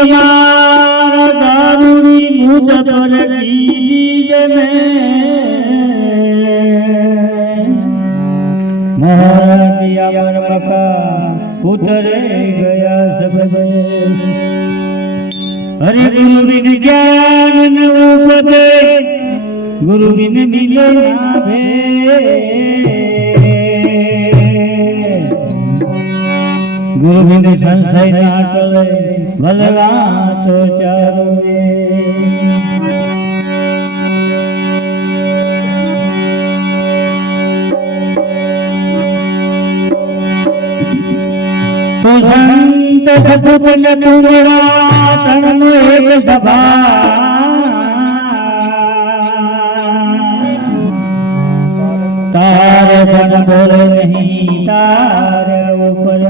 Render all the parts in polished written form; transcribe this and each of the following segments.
અમારા દારૂની મુજ પર કીધી જે મહારાજ અમર મકા ઉતરે ગયા સબે હરે ગુરુ બિન જ્ઞાન ન ઉપદે ગુરુ બિન મિલે ના ભે ગુરુ બિન સંશય ના ટળે ભલવા તો ચારો તો સંત સપૂત નટુરા તણનો એક સભા તારે બન બોલે નહીં તારે ઉપર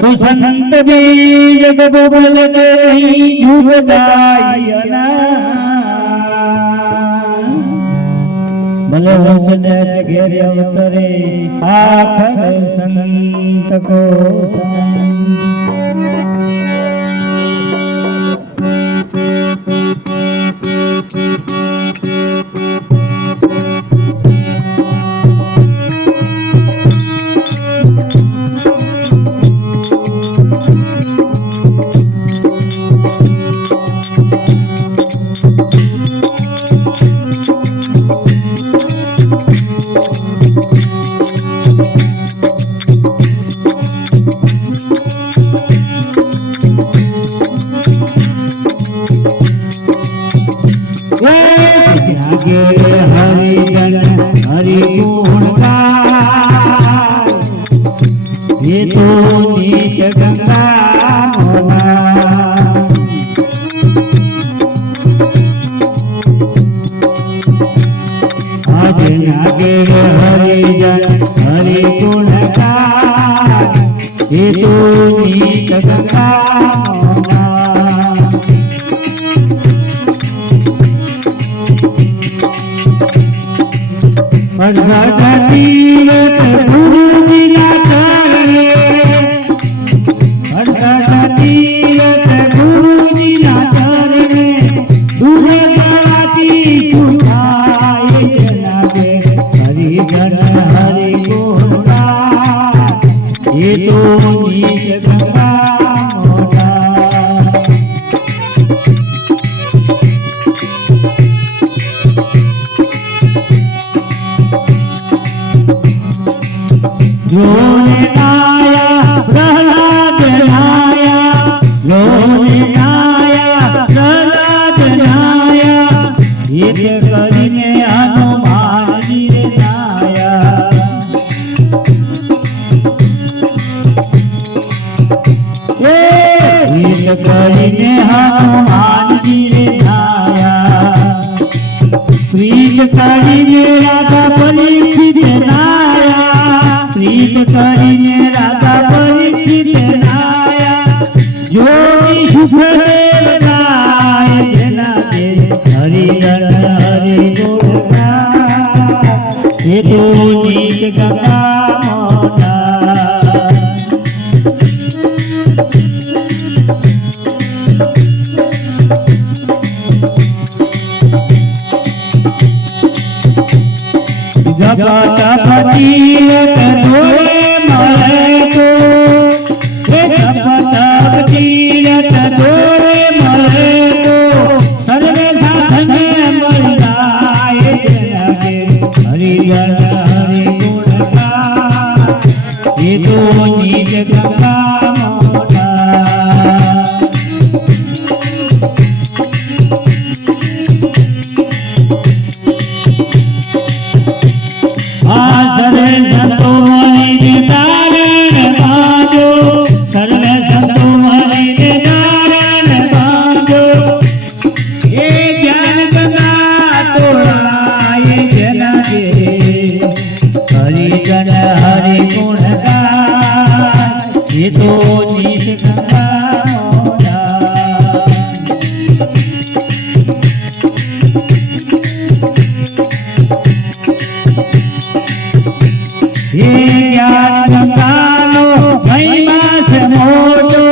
તો સંત બીજ જગ બોલે નહીં ઝૂઠ જાય ભલે વચને ઘેરે અવતરે આખર સંત કો हरिजन हरि गुण गाय ये तो नीच गंगा आज नागे हरिजन हरि गुण गाय ये तो नीच गंगा तीरथ गुरु जी ना चले तीरथ गुरु जी ना चले दूरे गाती सुनाए जनाबे हरिजन हरि गोरा ये तो नीच गंगा मोरा लोने आया प्रहलाद आया लोने आया प्रहलाद आया ये કરીને હનુમાનજી રે આયા ये કરીને હનુમાનજી રે આયા પ્રીત કરીને રાજા પરીક્ષિત આયા प्रीत करिने राजा परीक्षित आया जोगी सुखदेव गाय जना के हरिजन हरि गुण ये तो नीच गंगा मोना जगत पति दोरे मरे तो जगत तीरथ दोरे मरे तो सर्वे साथ में मर जाए हरिजन हरि गुण गाय ये तो नीच गंगा मोना सर्वे संतो हरि नारायण बाजो सर्वे संतो हरि नारायण बाजो ये ज्ञान गंगा तोड़ाए जना के हरिजन हरि गुण गाय ये तो नीच गंगा मोना ये ज्ञान गंगा नो महिमा से मोटो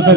કરતા